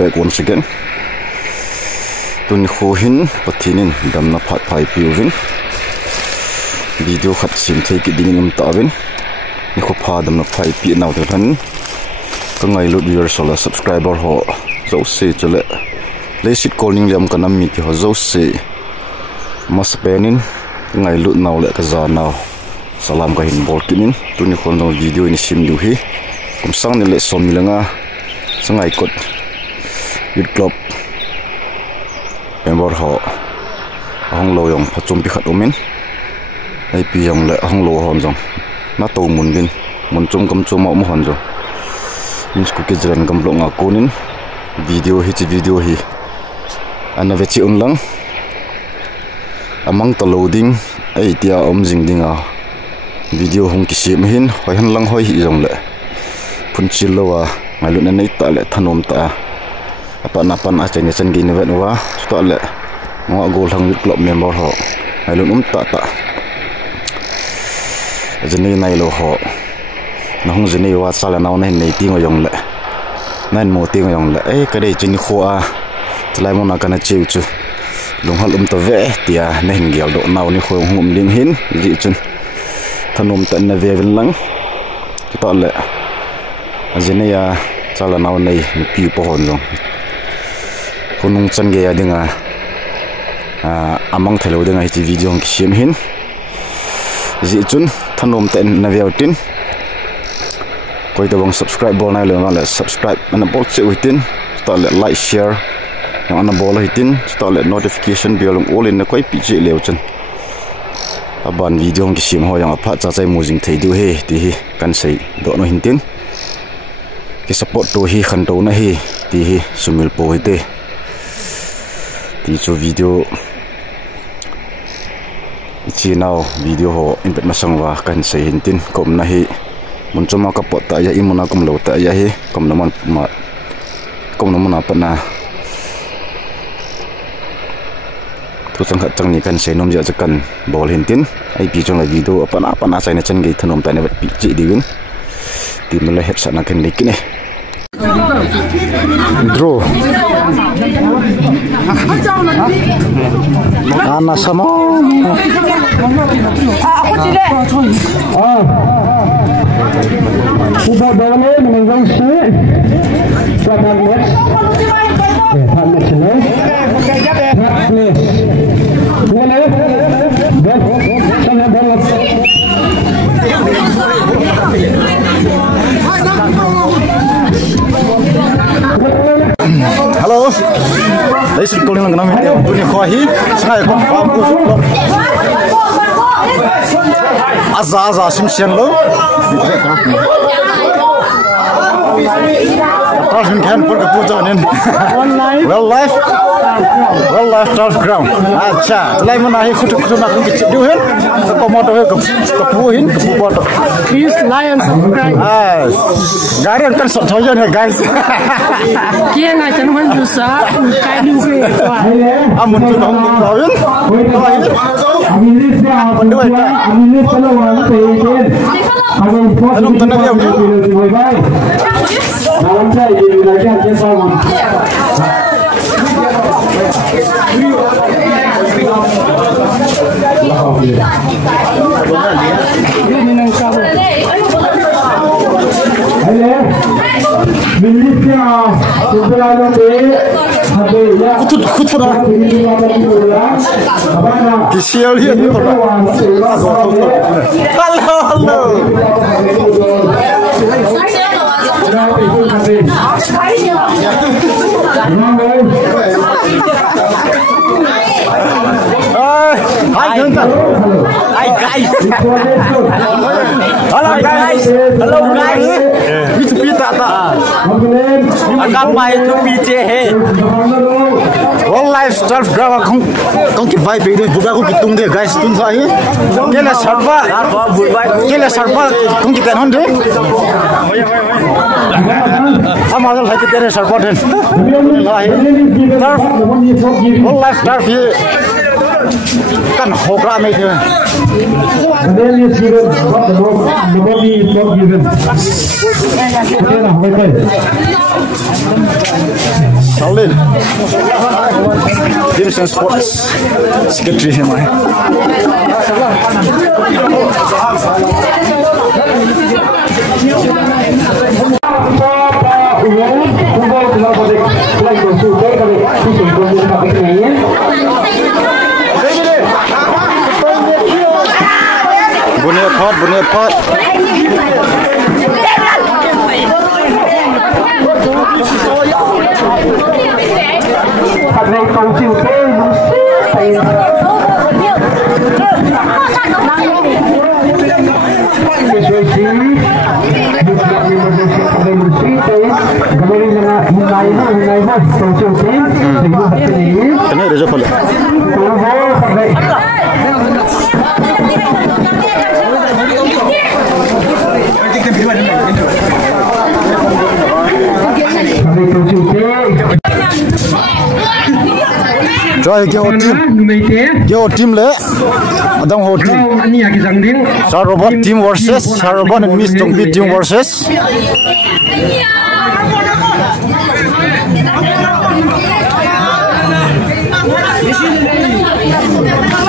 back once again. Tuni khohin patinin damna phat phai piuvin. Video khat sim thei ki dingin tawin. Ni kho pha damna phai pi naw te than. Ka ngai lut viewers sola subscriber ho zo se chule. Lesit calling liam kanam mi ki ho zo se. Mas penin ngai lut naw le ka za naw. Salam ka hin bol kinin tuni khon no video ini sim du hi. Kum sang ni le som milanga sangai kot youth club member ho hong lo yong phachum pi khat umin ai pi yong le hong lo hon jong na to mun bin mun chum kam chum mo hon jo min sku ke jran kam lo nga konin video hi ana ve chi lang among to loading ai tia om jing dinga video hong ki sim hin hoi han lang hoi hi jong le phun chil lo wa ngai lu na nei ta le thanom ta apa napan a chene chen gi nevet wa sto le ngo gol thang youth club member ho ngai lu ta jeni nai lo ho na hong jeni wa sala naw nei nei ti ngoyong le nan mo ti ngoyong le e ka dei chini kho a tlai mo na kana chiu chu lung hal ta ve tia nen gel do naw ni kho ngum ling hin ji chun thanom ta na ve lang to le ajene ya chala naw nei ni pi po hon jong kunung chan ge ya dinga among thelo dinga hi video ki sim hin ji chun thanom ten na veutin koi to bang subscribe bol na le subscribe and bol che witin to le like share yang ana bol hitin to le notification bell all in na koi pi je leu chen aban video ki sim ho yang apha cha chai mu jing thei du he ti hi kan sei do no hintin ki support to hi khan to na hi ti hi sumil po ite ti chu video ichi now video ho impet masangwa kan sei hintin kom na hi mun chuma ka pot ta ya imuna kum lo ta ya hi kom na man ma kom na mun apa na tu sang khat chang ni kan sei nom ja kan bol hintin ai pi chong la video apa na sai na chen ge thanom ta ne pi chi diwin ti mala het sa na kan lekine draw ana samo aku tidak sudah boleh menunggu sih sudah match match Hello, this is calling lang namin dunia khahi sangai ko pam ko azza simsian lo Tarfin kan pun keputusan well life turf ground acha lai menahi khutu nak kecil duhen komodo kepuhin kepubodo please like and subscribe garian kan sok thoyan he guys kia ngai chen wan du sa kai du ke amun tu dong thoyan Ambil kalau orang peden, kalau Tolong tenang ya. dalam saya di wilayah Jepang. Ini nang kamu. Halo, miliknya sebelah nanti. Kutu kisial dia tu. Halo. Hi guys. Hello guys. Hello guys. Itu pita tak. Agak mai tu pita he. All life turf ground kong ki vibe ini buka ko kitung de guys tun sa hi. Kela sarba kong ki tenon de. हम आजकल है कि तेरे सपोर्ट है all life turf ये kan होगा में जो Shaolin Division Sports Secretary है मैं Bunyi pot ini ada siapa? Rồi kêu team le adang ho team Sarobot team versus Sarobot and Miss Tongpi team versus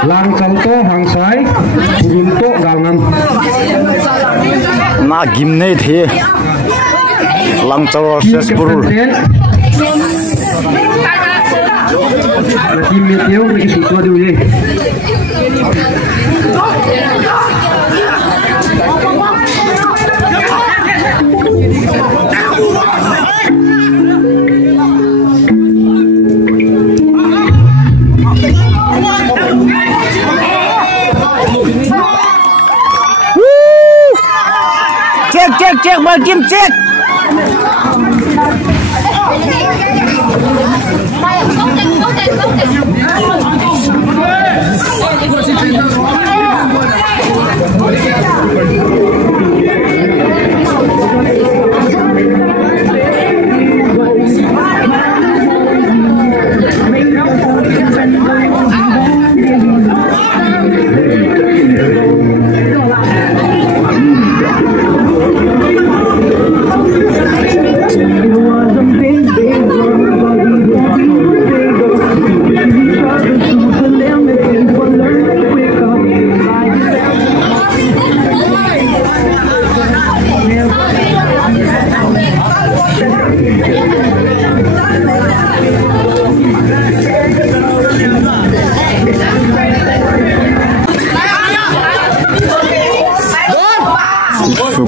Lang Santo Hang Sai Gunto Galngan na gimne the Lang Chau versus Burul Team Meteo lagi suka dulu ye. Cek Bakim cek.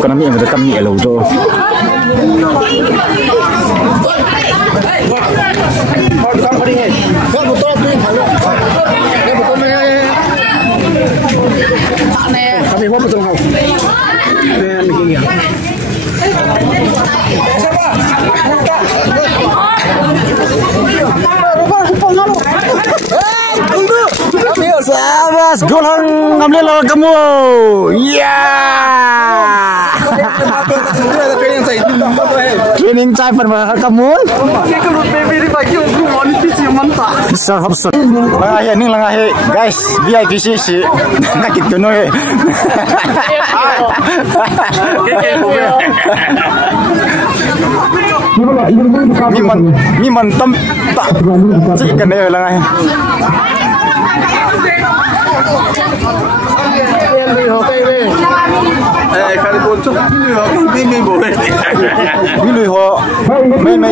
Karena mi yang rekam mi elo jo. Sabas, gol hang ngambil lawan kamu. Ya. Training time pada kamu. Besar hopsot. Langah ni langah guys, VIP sisi. Nak kita no. Mi mantam tak. Cik kena langah. Kali bocor ini boleh. Ini ho, mai.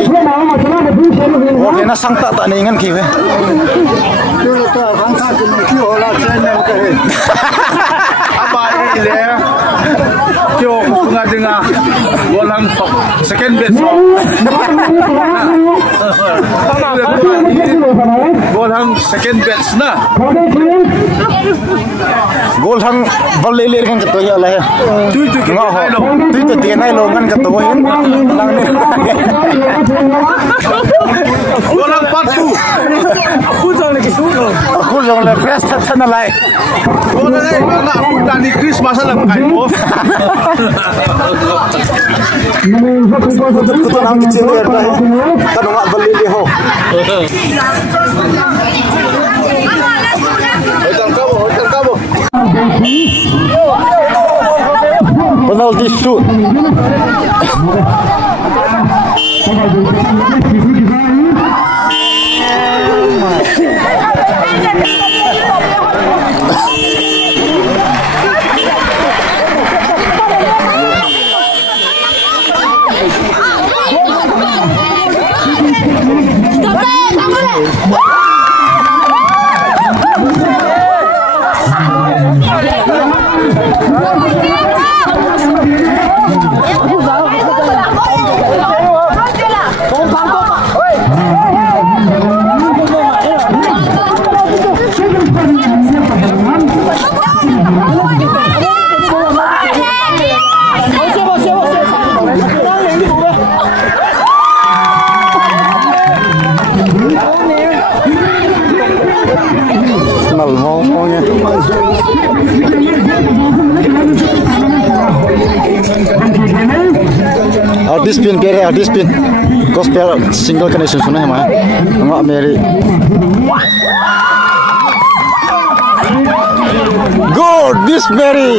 Oke, na sang tak ningan kiwe. Dulu tu orang tak kau lah channel ke. Apa ini? Kau tengah dengar bolang second best. Bolang second best na. Gol hang balele kan ketua ya lah ya. Tu dia naik lo kan ketua hin. Gol hang patu. Aku jangan lagi fresh sana lai. Gol lagi nak aku tadi Chris masalah pakai mo. Kita nak kecil ya dah. Kan nak balele ho. penalti shoot. Dispin kere dispin gospel single connection sunai mah enggak Mary good this Mary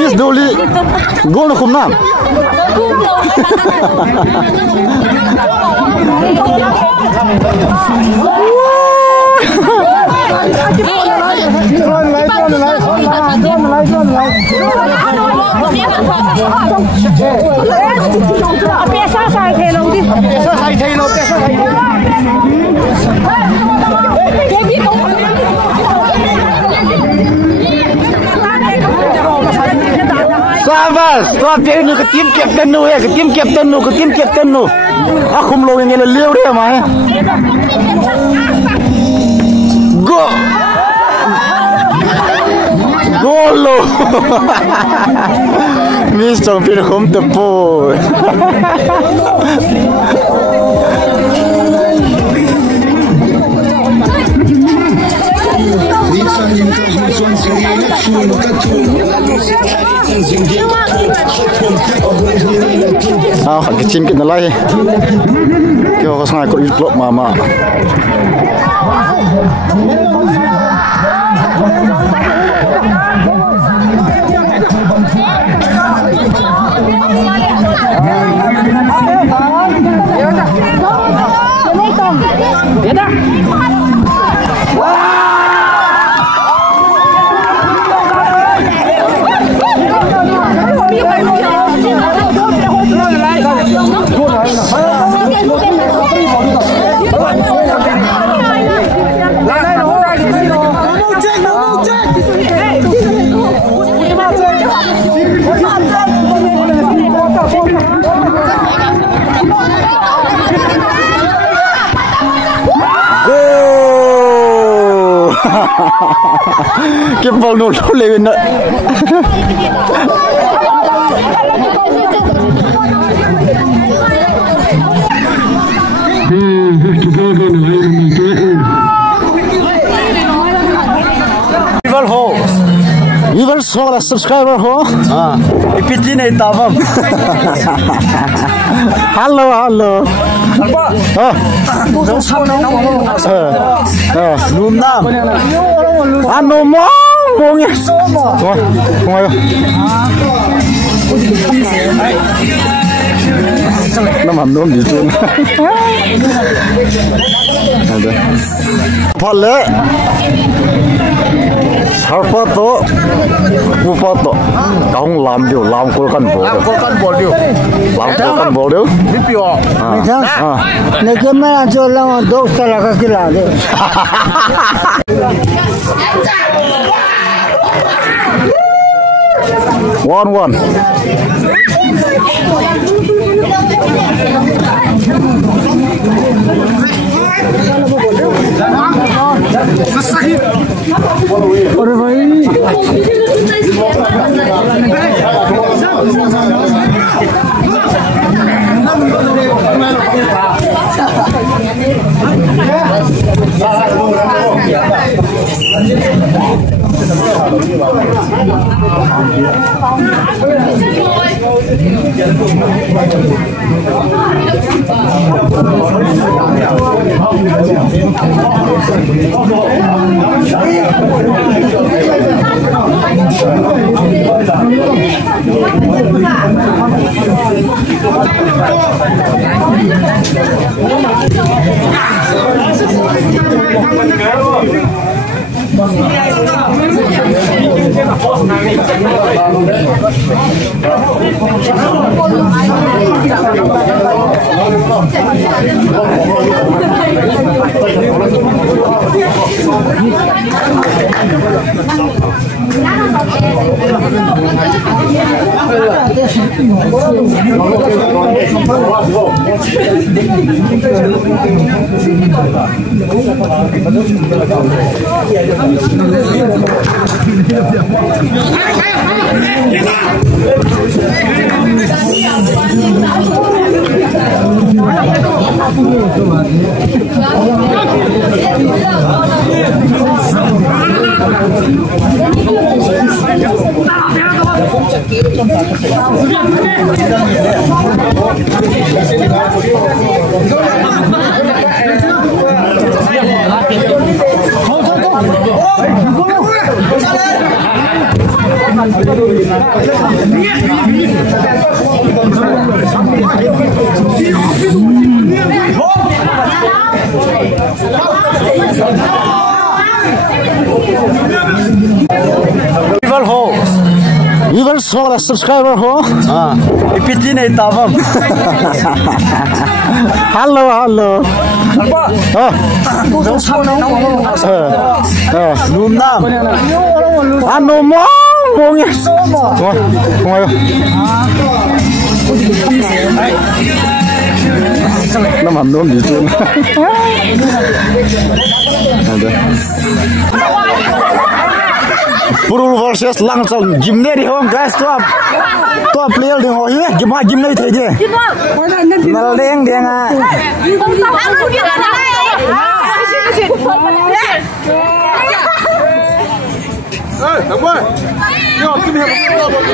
Miss Dolly gol nak kumnam Sahabat, tuan pian nu ke tim kapten nu ya, ke tim kapten nu. Aku melo yang leleu dia mah. Go. Golo. Miss Chong Pin home tepu. Kecim kita lagi. Kau kau sangat ikut klub mama. Cái bóng nổ lỗ lên nữa. You will show a subscriber ho. Ipiti này tabam. Hello. Nôm nam. Nôm mong nghe. Ngồi. Nó mầm nôm gì chứ? Phật lệ. Harpato, Upato, Dong Lam Dio, Lam Kulkan Bol, Lam Kulkan Bol, Lipio, Negama Jolang, Dog Salakakila. 1-1. अरे भाई Thank you. We will show a subscriber ho. Ipiti na itabam. Hello, hello. Numnam. Ano mo? Mongi. Ngoyo. Naman nom dito. Ada. Purul versus Langsal gimne di hong guys to player di ho ye gimne thai je nal deng deng a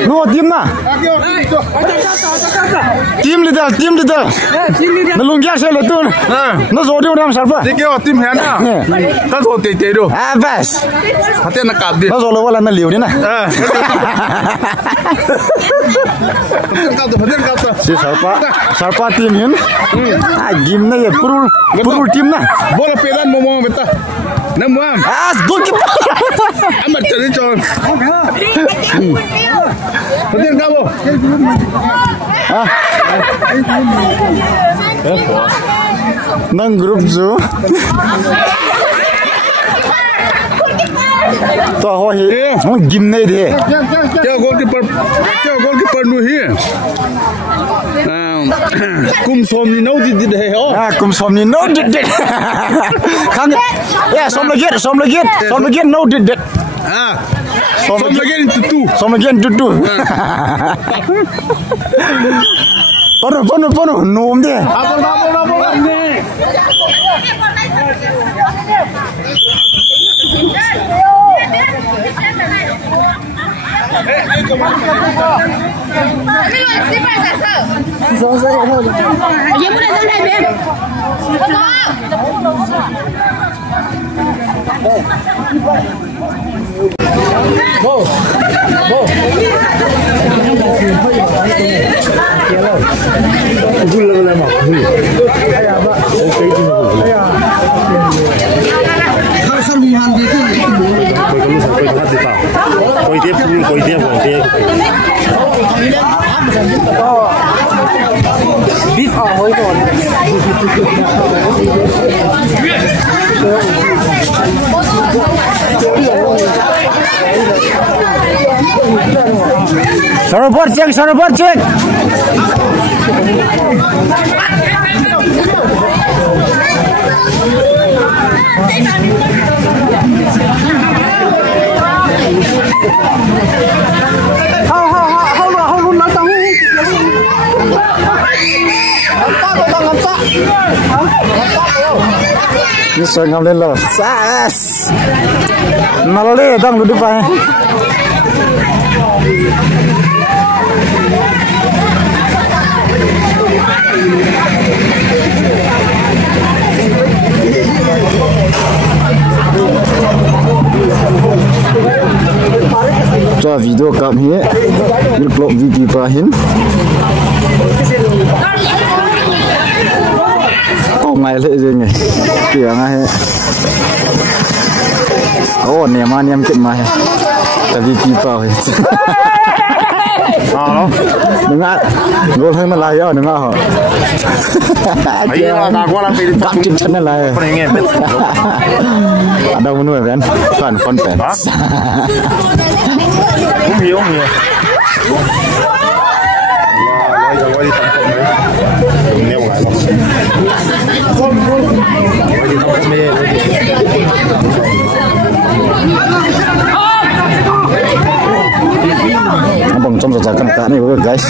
no tim na tim leader nalung kya se letun na zo dio ram sarpa Dikyo tim hana. Ta tho te te do. ah bas Hate na kap di. na zo lo wala na liu ni na si sarpa tim hin gimne ye purul tim na Bola pedan momo beta. Namuam. as goalkeeper Amat cari con. Hate na kabo. nang group zu to ho hi mon gimne de Kya goalkeeper nu hi. Kum som ni no di he ho. kum som ni no did khang ya som legit no did Som lagi ni tutu. som legit dudu Pono nom de Saraport check. Ini soal ngambil lo, sas, malah dong duduk pak. video kami ni vlog video pahin oh ngai le je ngai kia ngai oh ne ma niam ket ma ta video pa he dengar gol hai malai ya dengar ho ai là gua làm gì cắt chim chân lại ada menu kan kan konten không hiểu abang trong giờ kan ka này guys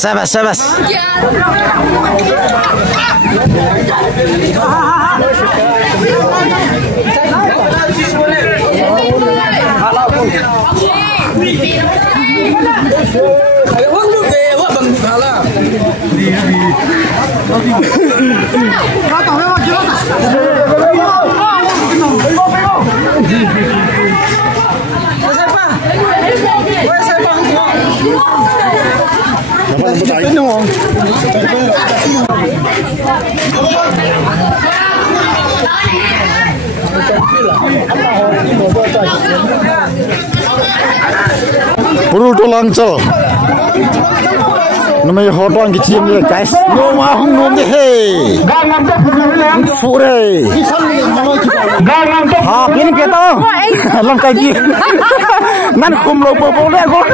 Sabas. Purul tulang cel. Namanya hotong kecil ni guys. Noma hong nom deh hey. Fure. Ha, ini kita. Lang kaji. Nan kum lo popo deh gol.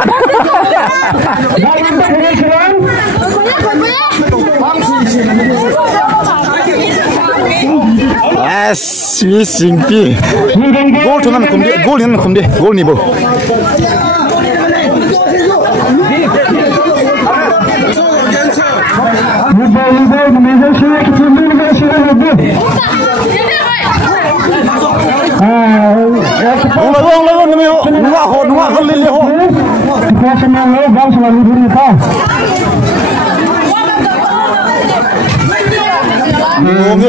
Yes, singpi. Gol tu nan kum deh, gol ni bo.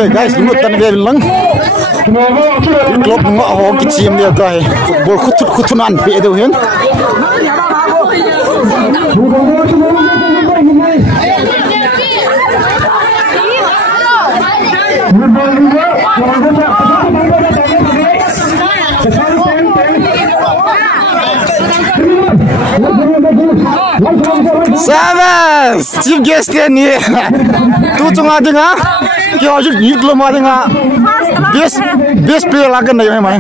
Guys, lumut tan dia lang. Klub ngak ho kecim dia guys. Bol kutunan pe tu hen. Sabas, chief guest ni. Tu cunga dengar. Kau jadi ni belum ada dengar. Best player lagi ni memang.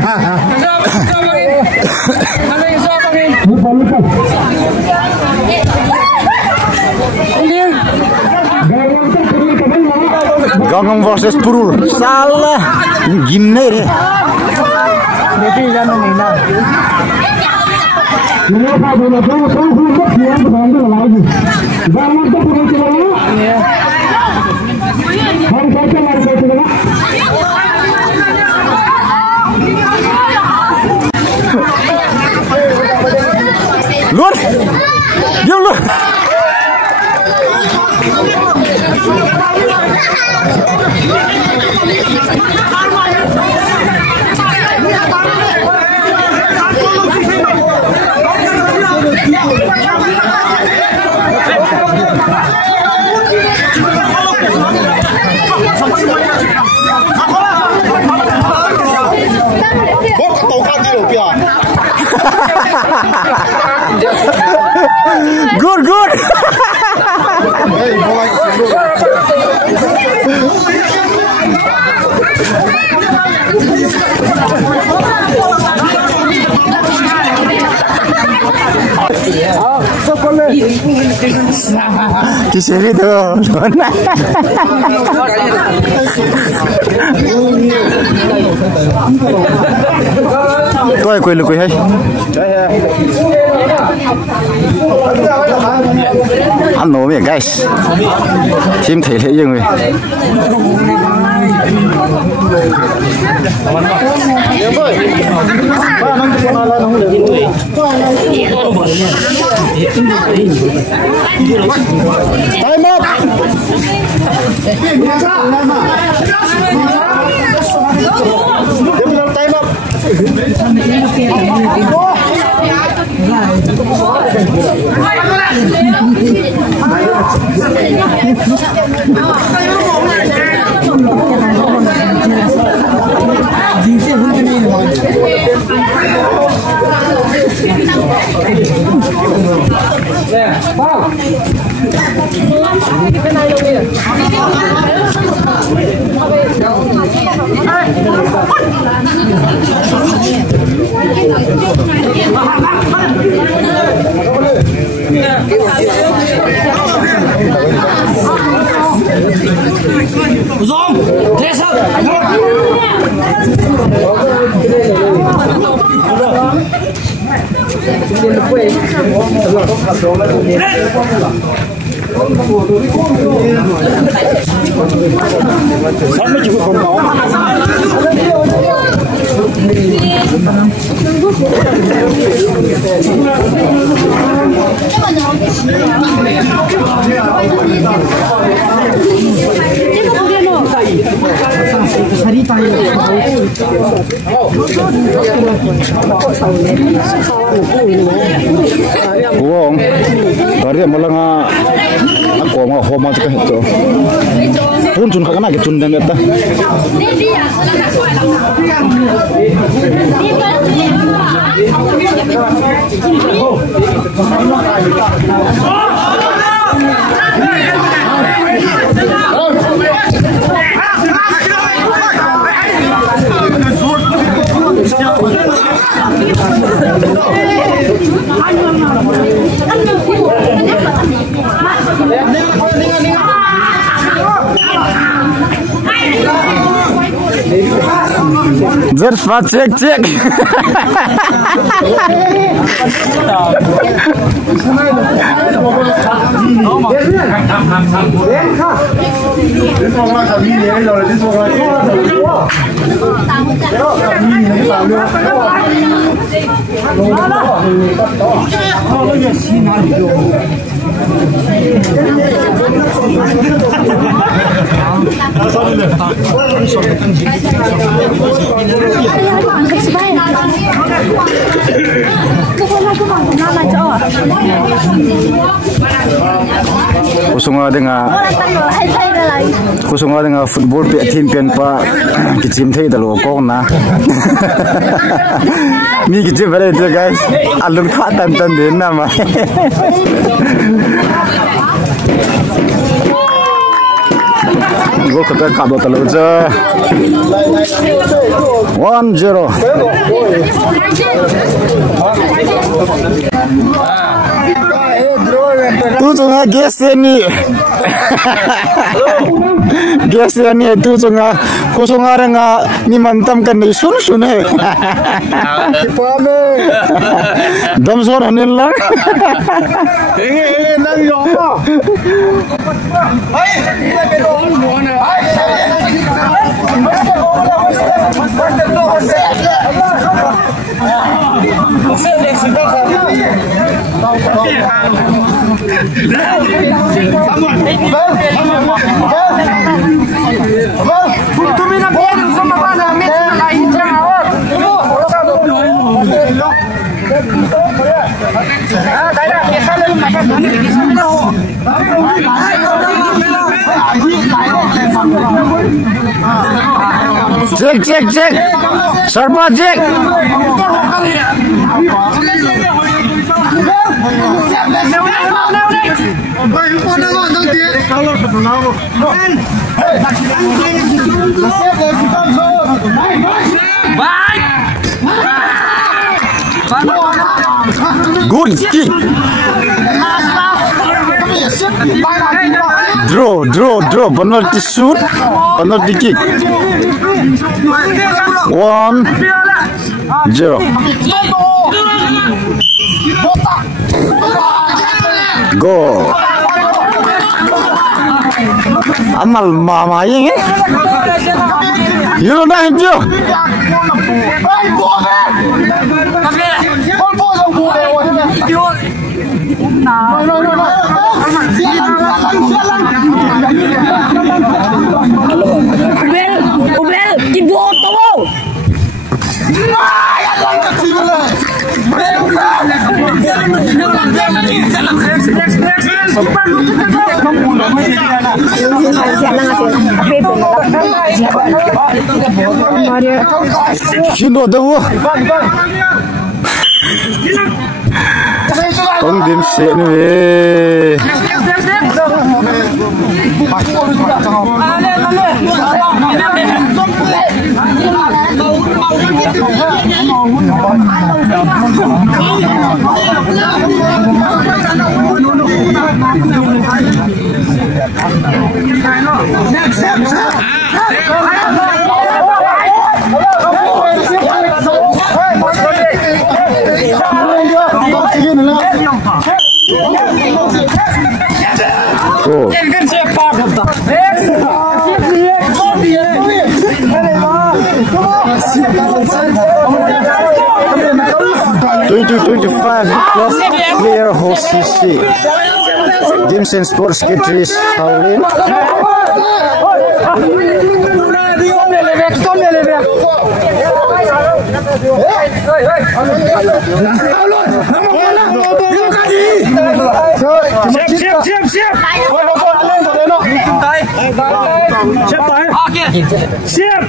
Gangnam versus Purul. Salah. Gimana ni? Nanti jangan mina. Ini apa boleh tu yang bantu lagi. Gangnam tu Purul cakap. Hari kata hari cakap. Luar. Diam lu. Good. Di sini tuh. Tôi quên được quên hay. Ăn nấu miệng guys. Thêm thể lệ dương rồi. Time up. Time up. Uang, hari malang aku mau homa juga itu. Pun cun kakak nak cun dan kata. Just cek. Kusung dengan football tim pian pa kicim thei da lo kong na mi kicim bare itu guys alung tha tan den na ma gol kata ka do talo ja 1-0 tu cuma geseni tu cuma kosong orang ni mantam kan ni sun hai dam sor anil lang nang yo Cek Sarpa cek Good kick. Draw. Penalty shoot. Penalty kick. 1-0. Go. Amal mama ini. You know him too. Ubel, di botol. You know the war. Không điểm sẽ nữa. Oh. 2025 plus player host CC. Games and Sports Secretaries Howlin. Siap.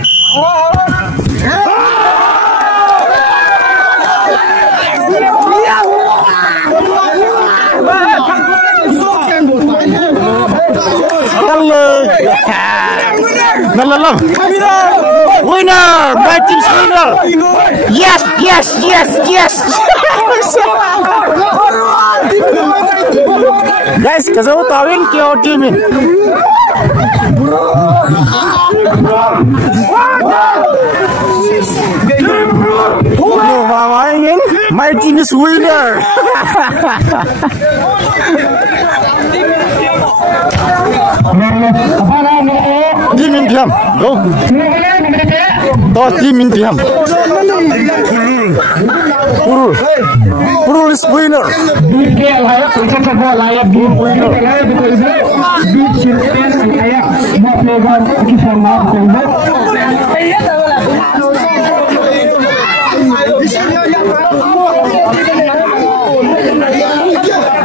Winner! My team's winner! Yes! Guys, kasama tawin kyo teamin. My team is winner. Team in Piam, go. Team in Piam. Purul is winner.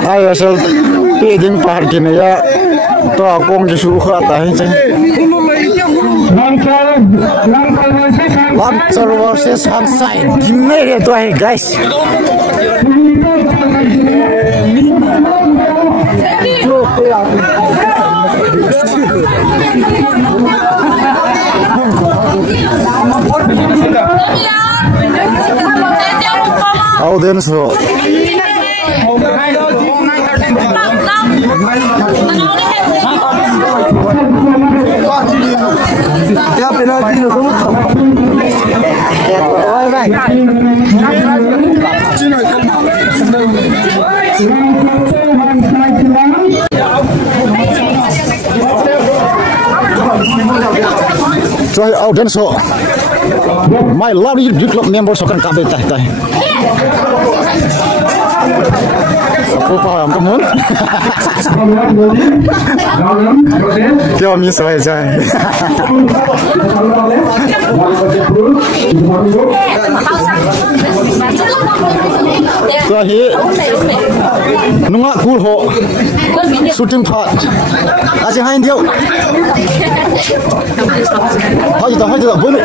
Ay, asal piding party na ya. To akong gisuha tayo sa. Lancer versus Hansai. Gimana itu guys? Audience so. So audience so. My lovely club members akan kabel tah. Aku paham kamu. Kau misal aja. Terakhir, nungak cool ho, shooting part, asyik hain dia. Hai dah, boleh.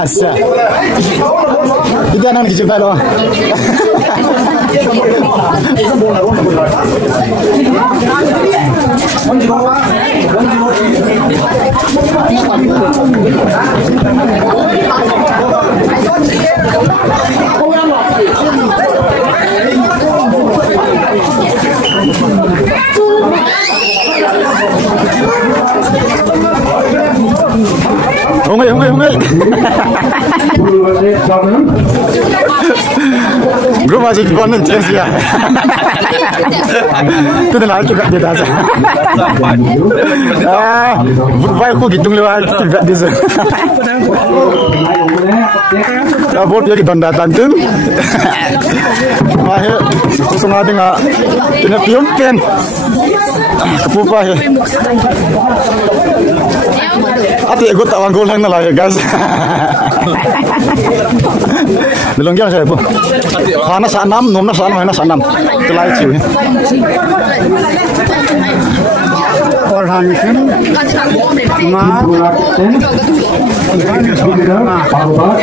Asya. dia nak kita lo. Hongay. Gua masih konon ya. Itu dah lagi kat dia dah. Baik aku gitu lewat kat dia. Bol dia kita datang tu. Mahir, semua dengar. Kena piumpen. Kepupah ya. Ati aku tak wanggul lang na lah guys. Dalawang yan saya po. Hana sa 6, nom na sa 6, hana sa 6. Tulay chiu. Orhanisin ma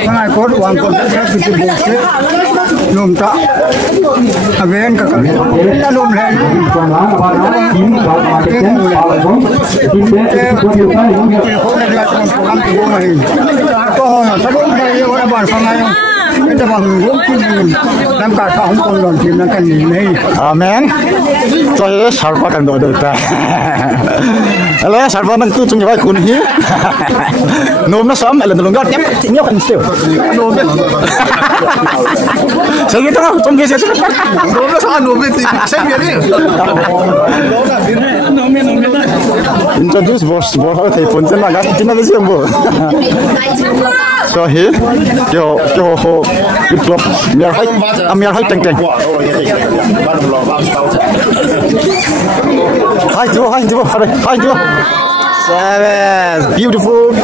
ngai kot wang kot kita biasa nom tak agen kakak kita nom le kita bangun dan kata hukum dan tim akan ini. Amen. Saya sarpa kan doa doa. Alah sarpa nang tu cuma baik kun hi. Nom na sam, alah tolong gat nyok kan still. Nom. Saya tu cuma biasa cepat. Nom na sa nom ni. Saya biar ni. Introduce bos how thầy phun chân là gắt chính là cái gì không? So here, cho ho good club, miar hai teng teng. Hai chú, Seven, beautiful.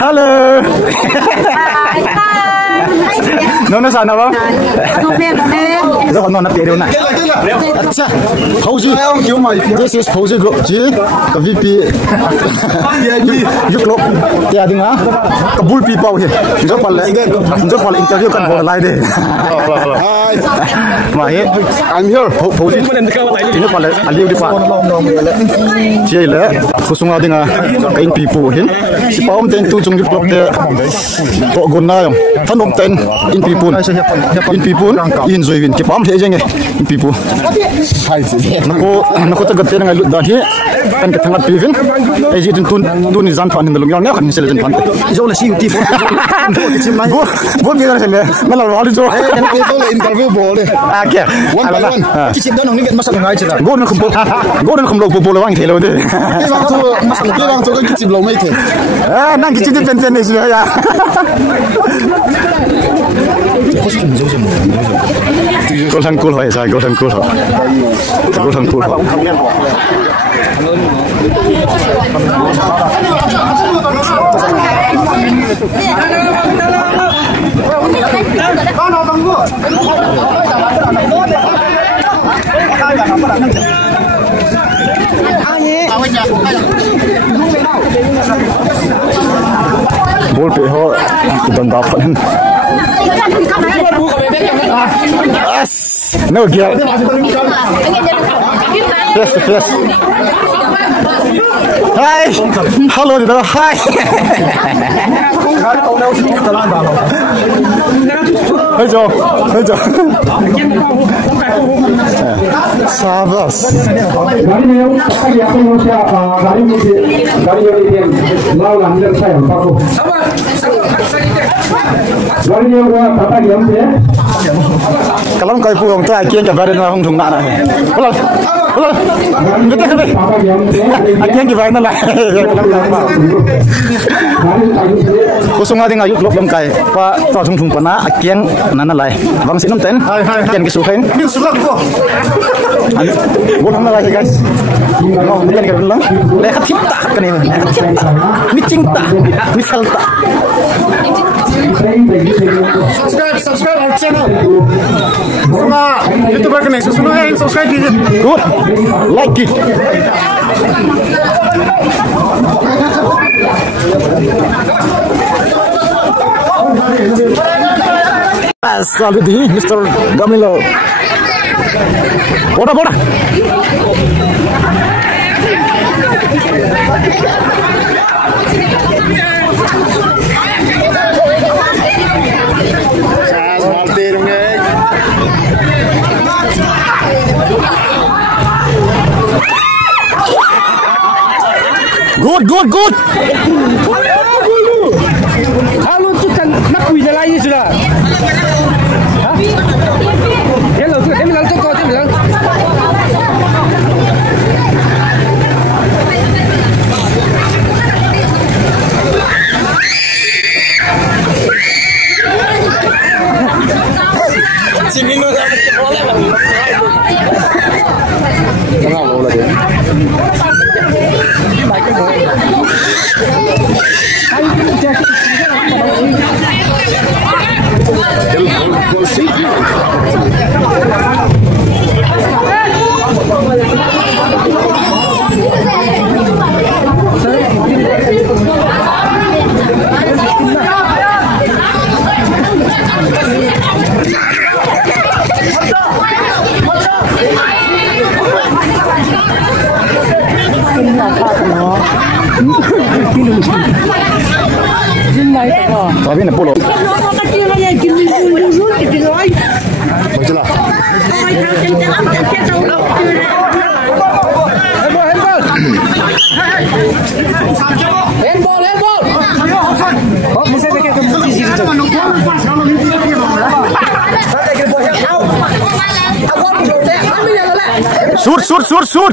Hello. Nona sana ba? Đó còn nona tiền đâu này? अच्छा, Fauzi. This is Fauzi Group. Ji, the VP. You club. Dia dengar. Kabul people here. Jom pala interview kan boleh lagi deh. Hi. Mahir, I'm here. Fauzi. Ini pala aliu di pak. Ji le, khususnya dengar kain people here. Si Paum ten tu jung di club dia. Kok guna yang. Tanom ten in people. In Zoewin. Ki Paum dia je nge. In people. Nako tagat dia ngai lut dah hi. Kan ke tengah pivin. Eji tun izan pan in dalung yang kan misal izan pan. Ijo le si uti. Bol dia sele. Mela wali jo. Kan ke to le interview bol de. Okay. One by one. Kicip dan ngi masak ngai cita. Go na khumlo bol wang thelo de. Ki wang to kan kicip lo mai the. Nang kicip de pen ni sila ya. Golden cool hoy sai golden cool. Golden cool. Bol pe ho dan dapat. No gear. Face to face. Hi. Hello there. Hi. Hei Jo. Sabas. Kalau kau pulang tu, akhirnya badan orang thung nak. Pulang. Kita kena. Akhirnya kita badan lah. Kosong ada ngayuk lom kai. Pak tahu thung pana akhirnya nana lai. Bang sinum ten. Akhirnya kesukain. Sulak ko. Bukan nama lagi guys. Mau bukan kita bilang. Lehat cinta kan ini. Ini cinta. Ini salta. Subscribe our channel. Semua YouTuber kena subscribe कीजिए. Good. Like it. Salud ini Mr. Gamilo. Boda. Good. Kalau tu kan nak kuih lagi sudah. Hello, em bilang tu kau bilang. Tapi nak pulau. Shoot.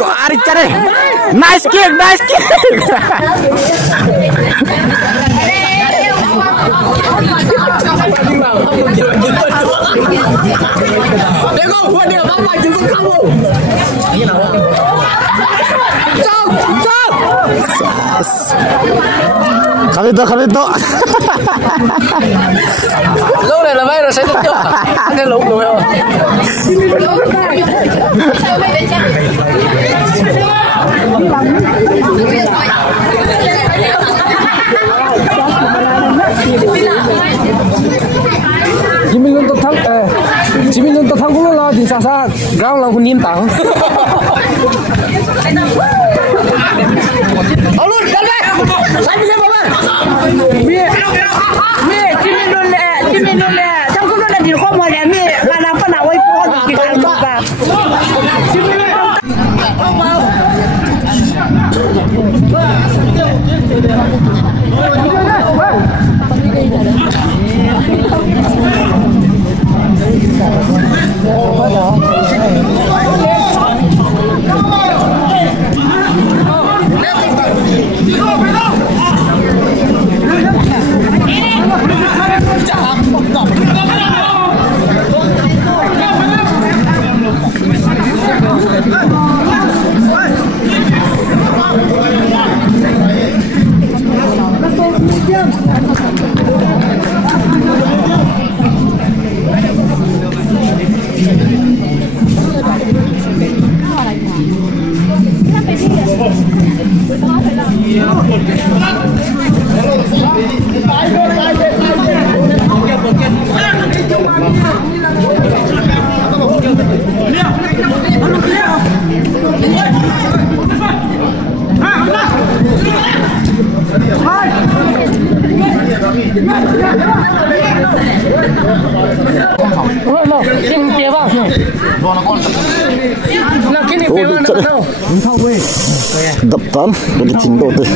Kok arik cari? Nice kick. Dia apa jemput kamu? Khalid. Lâu này là bay rồi sẽ tiếp tục. Cái lục rồi không? Jimin untuk thang dulu lah di sasa, kau langsung nintang. Alun, jalan. Saya punya apa? Mie, Jimin dulu. Jangan kau nak di rumah dia mie. Kenapa nak wait pun kita lupa. Đập tán một cái trình độ thôi.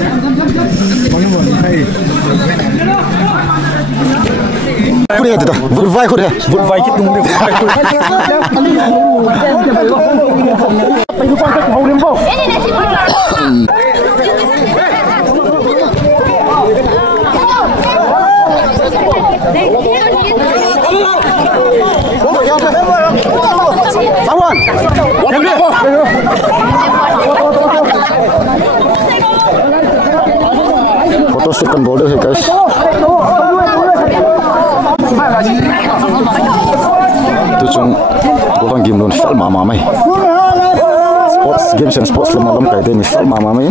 Kau lihat itu, vụt vai kau lihat, vụt vai kita mungkin. Someone. second ball deh guys. Itu cuma orang game non film mama mai. Sports games and sports film malam kayak ini film mama mai.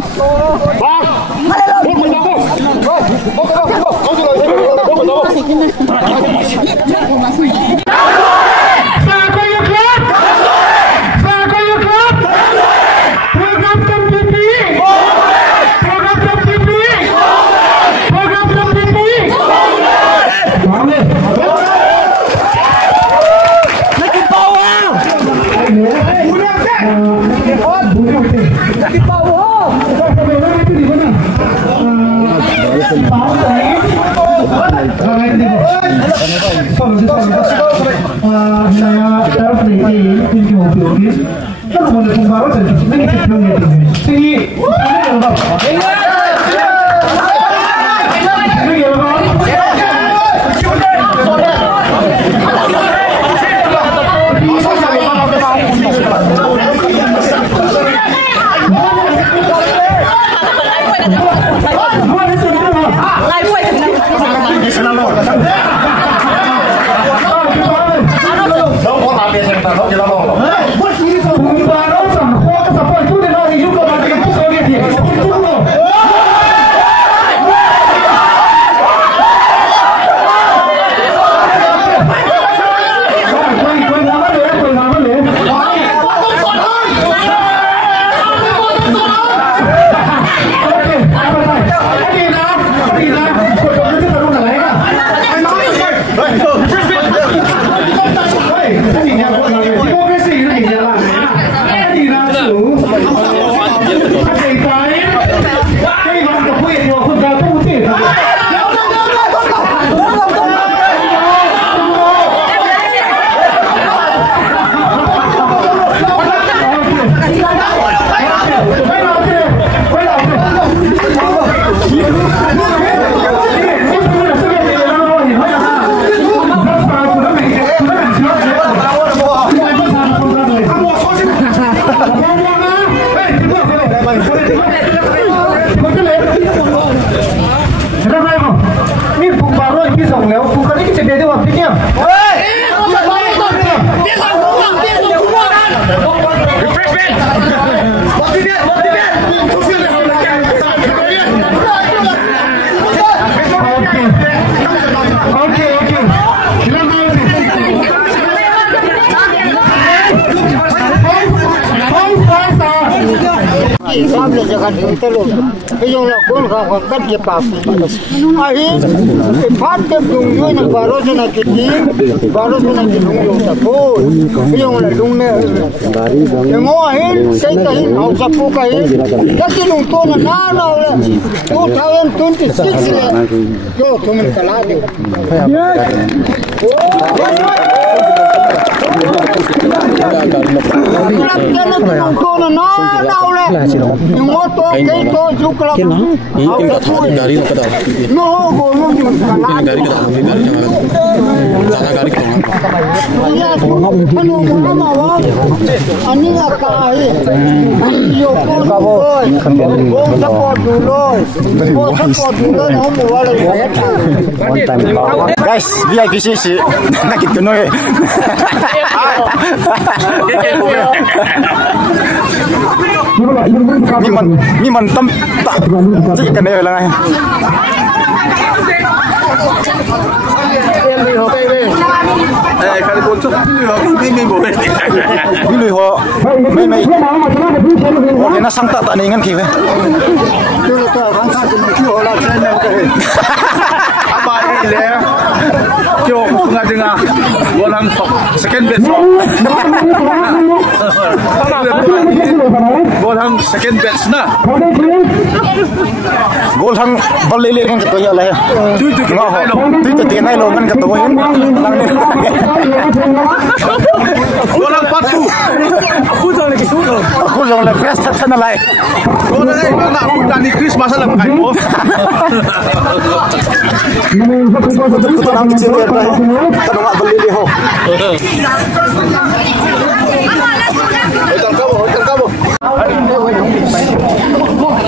Saya taruh di pintu mobil. Kalau mau pembawa dan ini kita tinggi. Sampai jangan terlalu. Yang nak pun kau kan dia pakai. Akhir, empat tunggu nak baru nak kiti, baru nak tunggu tapul. Yang nak tunggu. Yang akhir, saya kahin, awak sapu kahin. Jadi tunggu tu nana orang. 2026 le. Yo, tumen kalah deh. Guys, VIP sisi nak kita noy. Ni man tam tak cik kan dia lang ai. Kalau bocor ni boleh. Ni ho. Mai. Dia nak sang tak ni ngan ki weh. Tu tu orang tak tu orang channel ke. Apa ini le? Jo tengah-tengah bolang second base. Bolang second base na. Bolang balile kan ketua lah ya. Tu tu tenai lo kan ketua hin. Bolang patu. Aku jong le press tak sana lai. Bolang ni nak tani Chris masalah pakai mo. Kita nak cerita dah. Kita nak balile ho.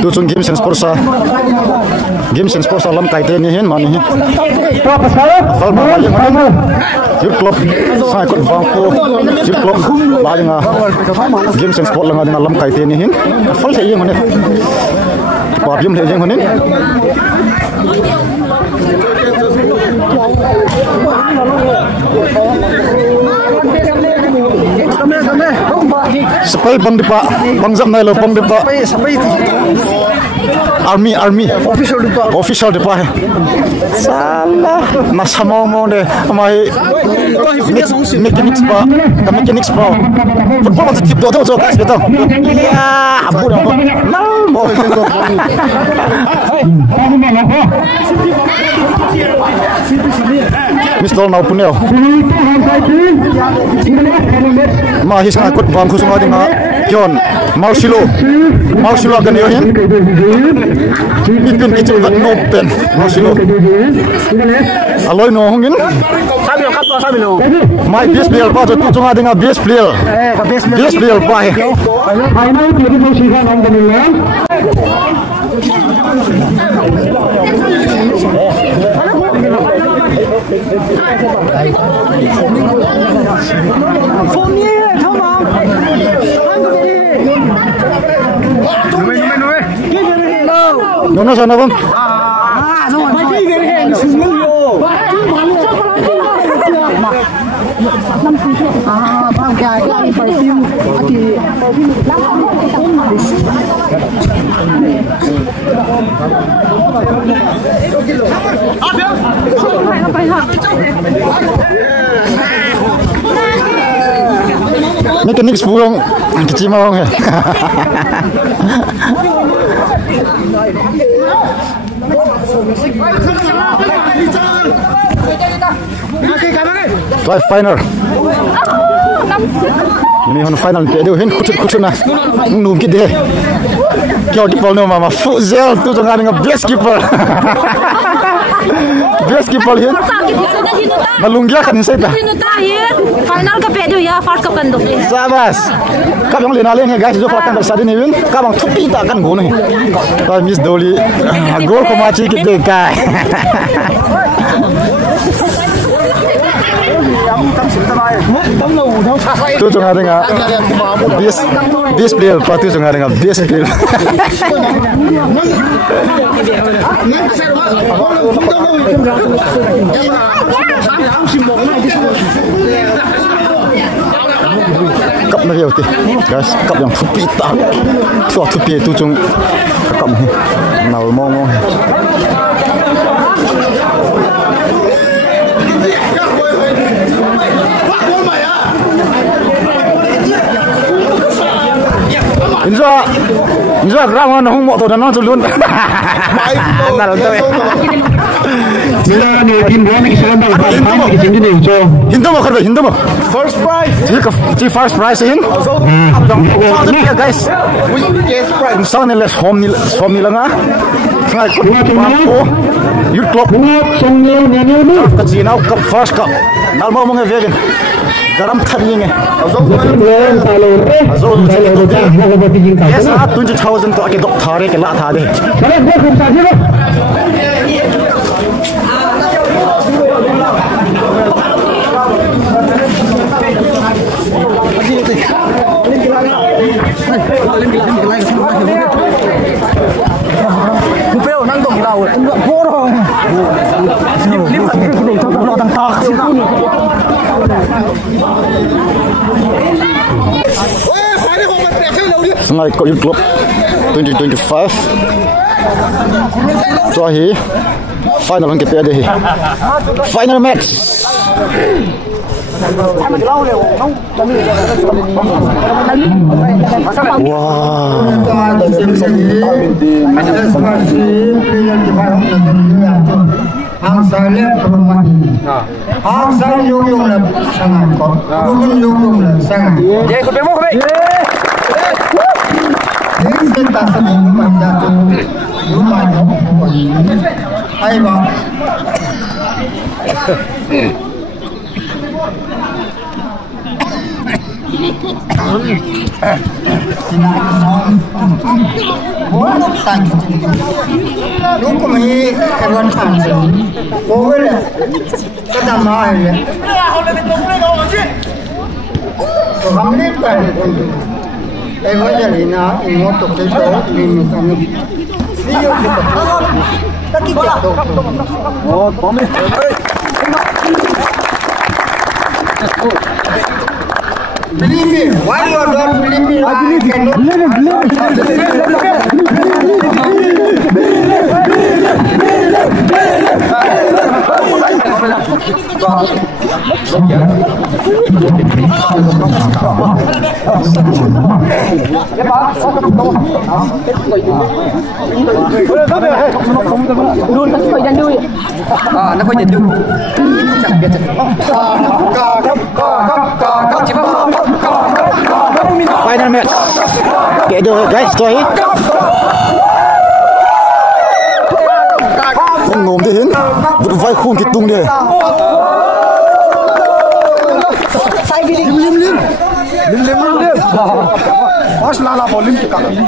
Tu game sen sporsa Games and Sports alam kaite ni hin mani. Fal ma yang mana? Youth club sai kot bangko. Youth club la nga Games and Sports lang alam kaite ni hin. Fal sai yang mana? Pap yum le yang mana? Sampai bang dipa, bang zam nai lo bang dipa. Army official dipa. Salah, masa mau deh, mai mechanics pa. Football macam tip do betul. Ya, abu dah. Mal. Mistol nau punel. Mahis ngakut bang khusus ngadi ngak John Marcelo akan yohin. Ipin kicau tak nopen Marcelo. Aloy no hongin. Sabi lo. My best player pa tu cuma dengan best player. Best player pa. Final jadi posisi alhamdulillah. Nono sana bang. Mechanics pulang kecil mau ya. Final. Ini hon final dia hin khusus na. Nung gede. Kau di polno mama fuzel tu jangan dengan best keeper. Best keeper hin. Malunggia kan saya dah. Final ka pedo ya first ka kan do. Sabas. Kau yang lena lena guys jo pakan besar ni win. Kau bang tupi tak kan gol ni. Kau miss doli. Gol ko maci kita kai. Tu jangan dengan best player, patu jangan dengan best player. Cup na dia okey. Guys, cup yang tupi tak. Tupi tu jung cup ni. Nau mong. Inja gram nó không mọ tổ nó luôn. Nào rồi tôi. Bila ni tim dia ni sedang bermain di sini ni so. Hindu mau kerja Hindu mau. First prize. Jadi first prize in. Guys. Yes, prize. Misalnya les home ni lah ngah. Sangat kuat. Youth club. Kecil now cup first cup. Nal mau vegan. Garam tadi ni. Yes, 20,000 tu akan dok tarik ke lah tadi. Kupeo nang dong lau. Poro. Sengai kau Youth Club 2025. So hi final ang kipya deh. Final match. Lúc mình em vẫn thẳng bố cái này cái đam mê này không biết bài em bây giờ thì nó thì một tục cái số mình còn ví dụ như tất cái chất độ có mấy believe me, why you don't believe me? I Final match. Kể được guys, chơi. Không ngồm thế hiến, vụt vai khuôn kịch tung đi. Mas lala volume ke kaki ni.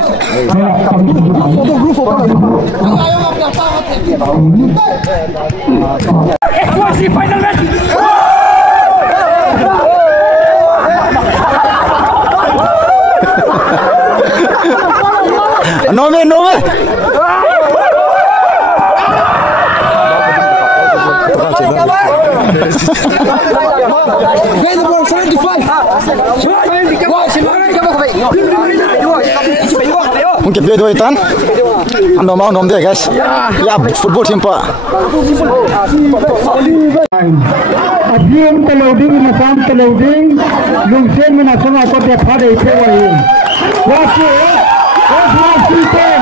Final match. No man. Mungkin dia dua itan. Anda mau nom dia guys. Ya football team pak. Adiam teloding masam teloding lungsen menasam aku dia pada itu wahai. Wasi, wasi ten.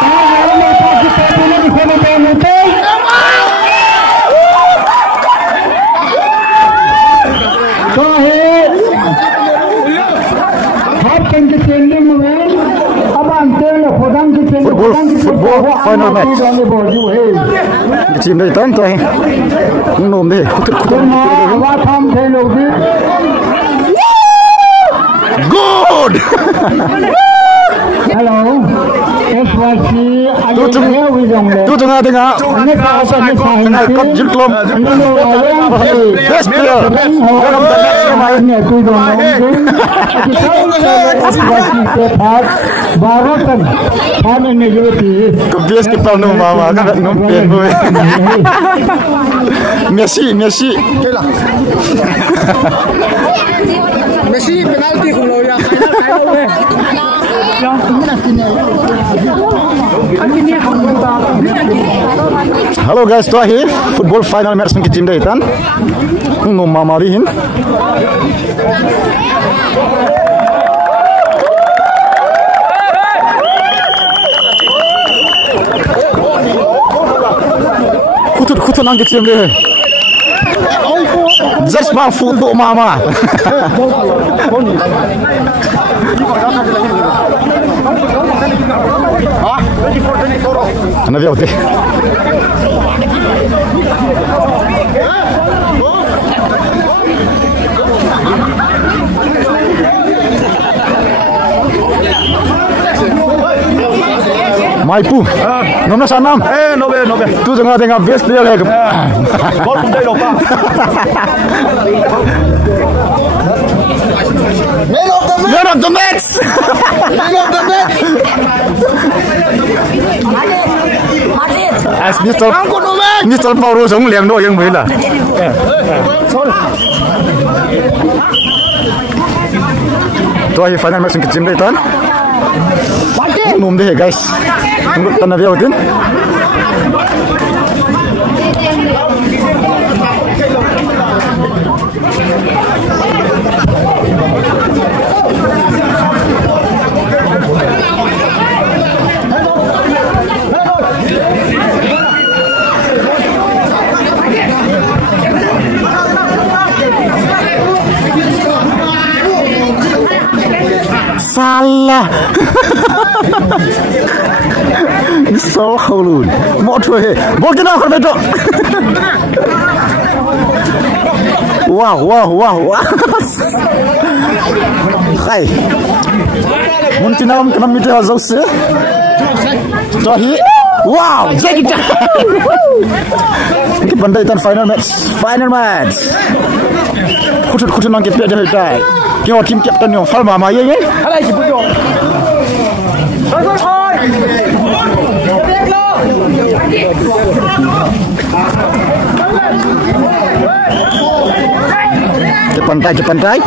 Kalau nak pasti pernah di sana bermutai. Football final match. Team đây tán tay. Nôm đi. Good. Hello. Tu tengah tengah. Tengah kau jelklom. Best player. Dalam tengah main. Barotan. Kami negeri. Kebias kita nu mama kan nu pen boy. Messi. Messi penalti kalau ya Hello guys, tu akhir football final match mungkin tim dah itan. Nu mama rihin. Kutut nang tim dia. Just ma football mama. Ana dia okey. Maipu, nomor 6. Nobe. Tu jangan tengah best player lagi. Gol pun dah lupa. Man of the match. As Mr. Paulo sống liền độiยังmới là. Tôi final match cái team đây tan. Nôm deh guys. Tunggu tanah dia udin. Salah. Salah luôn. Một thôi. Bố cái nào không biết đâu. Wow. Hai. Mungkin nam kena miti hazau se. Tahi. Wow, jadi dah. Kita pandai tan final match. Khusus nang kita dah dah. Kau tim captain yang fal mama ye. Halai si bujo. Cepantai.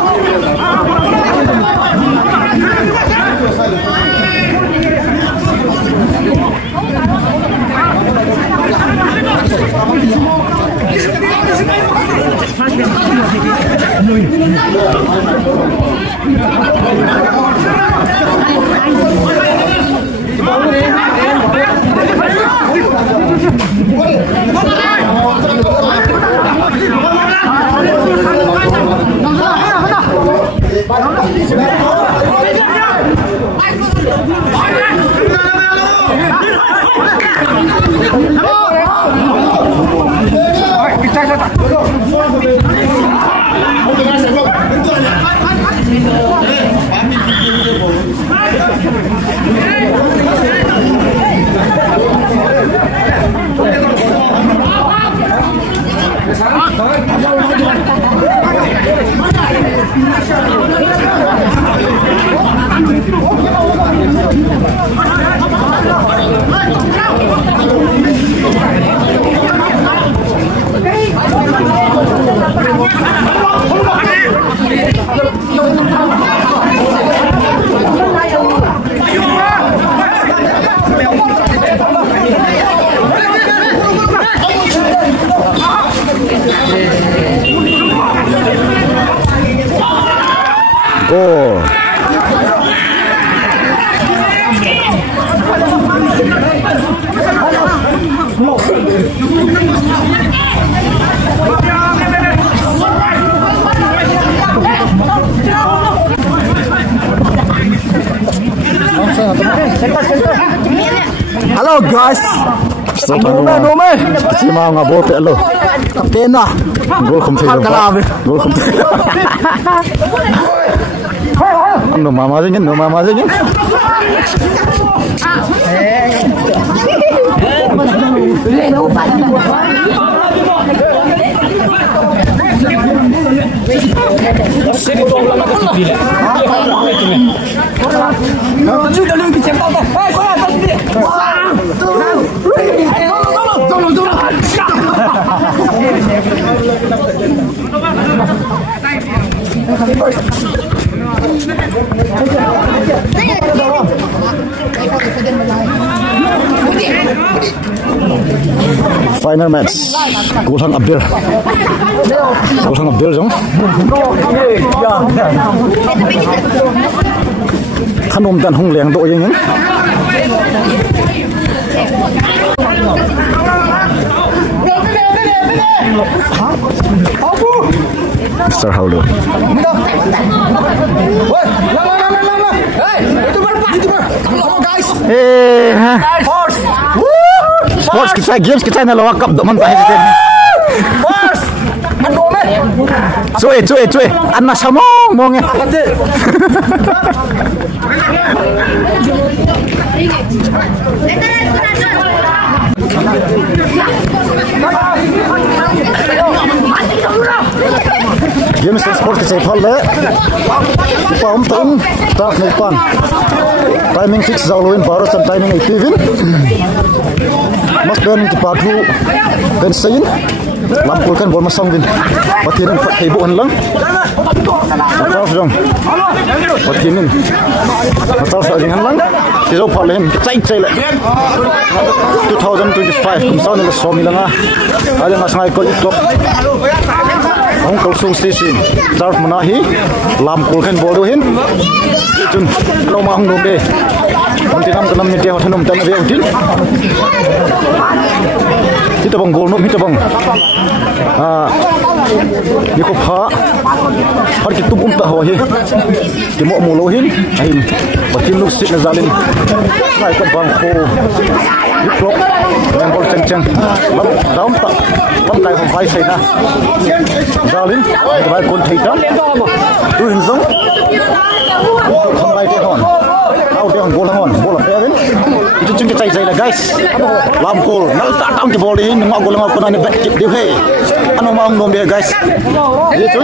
Goal. Hello guys. Nome. Cima ngabol pe lo. Kapten na. Gol không thấy đâu. Gol không thấy. No mama dingin. Final match. Gulhan Abdul dong. Khanom dan hong leng do yang. Star Howler. Sports kita games kita na lawak up doman tayo din. Sports. Cuy. Anna samong mong. Games sport kita phalle. Pam tak nepan. Timing fix zawloin baru sam timing 18. Mas ben ki patu ben sayin lampul kan bol masang bin patiran pakai buan lang atau dong patinin atau saringan lang kilo palen cai le 2025 kumsaw na somi lang ada ngasngai ko itok Hong Kong station darf manahi lampul kan bodohin jun lo mahung nombe Nanti nam media hotanum tan be util. Kita bang gol nom kita bang. Ni ko pha. Har ki tum ta ho he. Ki mo mo lohin ahin. Batin lu sit na zalin. Nai ka bang ko. Ni klok. Bang gol chang. Daum ta. không cái không phải xây na giao lính vài con thầy trắng tôi hình dung không lại thế hòn tao thế hòn bố làm thế đấy itu cuma cai cai lah guys làm cool nãy ta tao cái ball đi nhưng mà con này bet kit điều hey anh mau ngom dia guys itu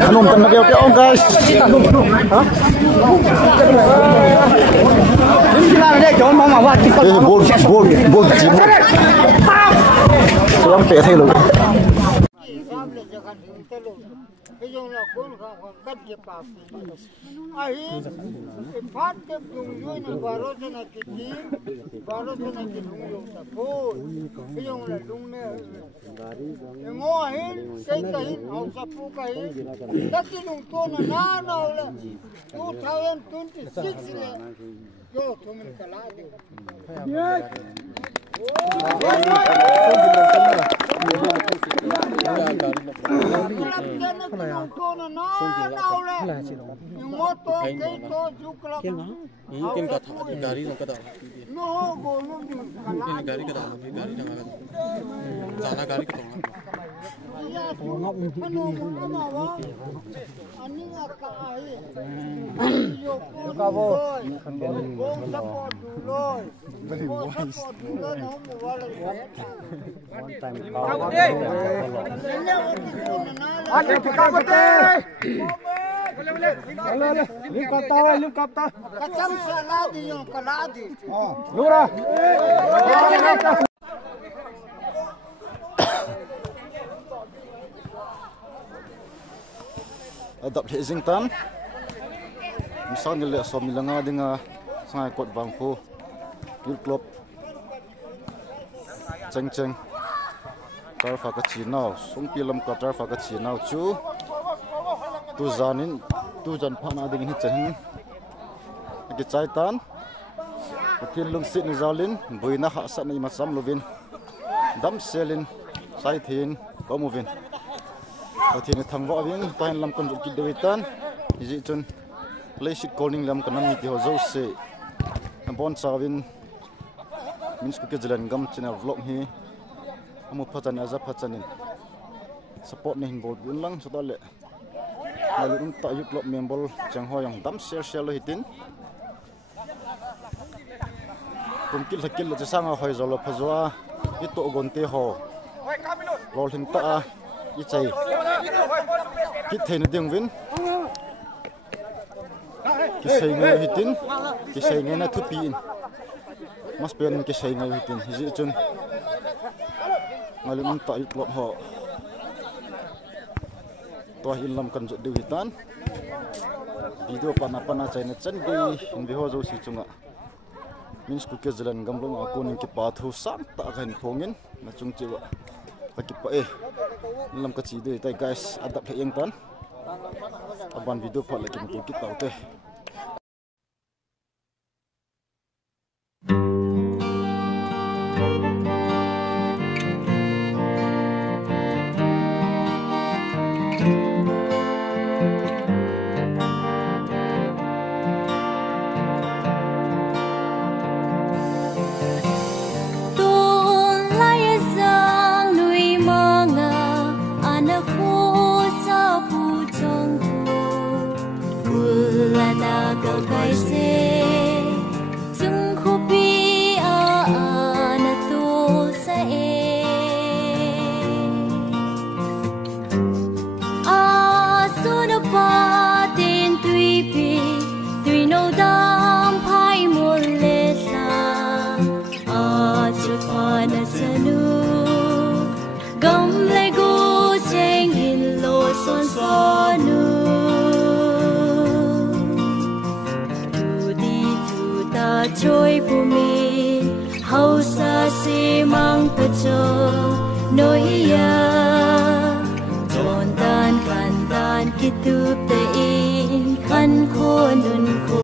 anh cần kêu kêu guys bol làm tệ thay luôn bây giờ là con không cắt cái bắp ai phát cái dùng dưới này vào rồi cho nó kịp vào rồi cho nó kịp dùng tập thôi bây giờ là dùng này ngõ hết cái học tập phụ cái tất cái dùng to nó nào là 2026 là yo tụi mình cả lá đi adap he jingtan misal ni le som langa dinga sangai kot bangphu yul club cheng tarfa ka chinau sungpi lam ka tarfa ka chinau chu tu zanin tu jan phana ding hi chen ki chaitan pathil lung sit ni zalin buina ha sa ni masam lovin dam selin sai thin komovin thì nó thằng võ viên toàn làm con dụng kịch đời tan thì dị chân lấy shit calling làm con năm thì họ dâu sẽ làm bon sao viên mình sẽ cái lần gam channel vlog hi một phát triển azap phát triển support này hình bột bốn lăng số đó lệ là lúc tại YouTube member chẳng hoa yang đắm share lo hitin cùng kil là sang hỏi rồi là phải rồi ít tổ gon tê hồ rồi hình ta ít chạy kít thấy nó tiếng vin cái say ngay hitin cái say ngay na thu pin mas pen cái say ngay hitin dị chân ngay lúc tại lọt họ toa in lam kan điều hitan video pana chạy nó chân đi in video rồi xí chung ạ mình sẽ cái jalan gamblong aku ning kipa thu sam ta kan thongin na chung chiwa kipa lam ka chi de tai guys adap le yang tan aban video pa lagi tu kita te trôi bù mi hậu xa xi mang ta cho nỗi ya tròn tan khăn tan kít tu te in khăn khô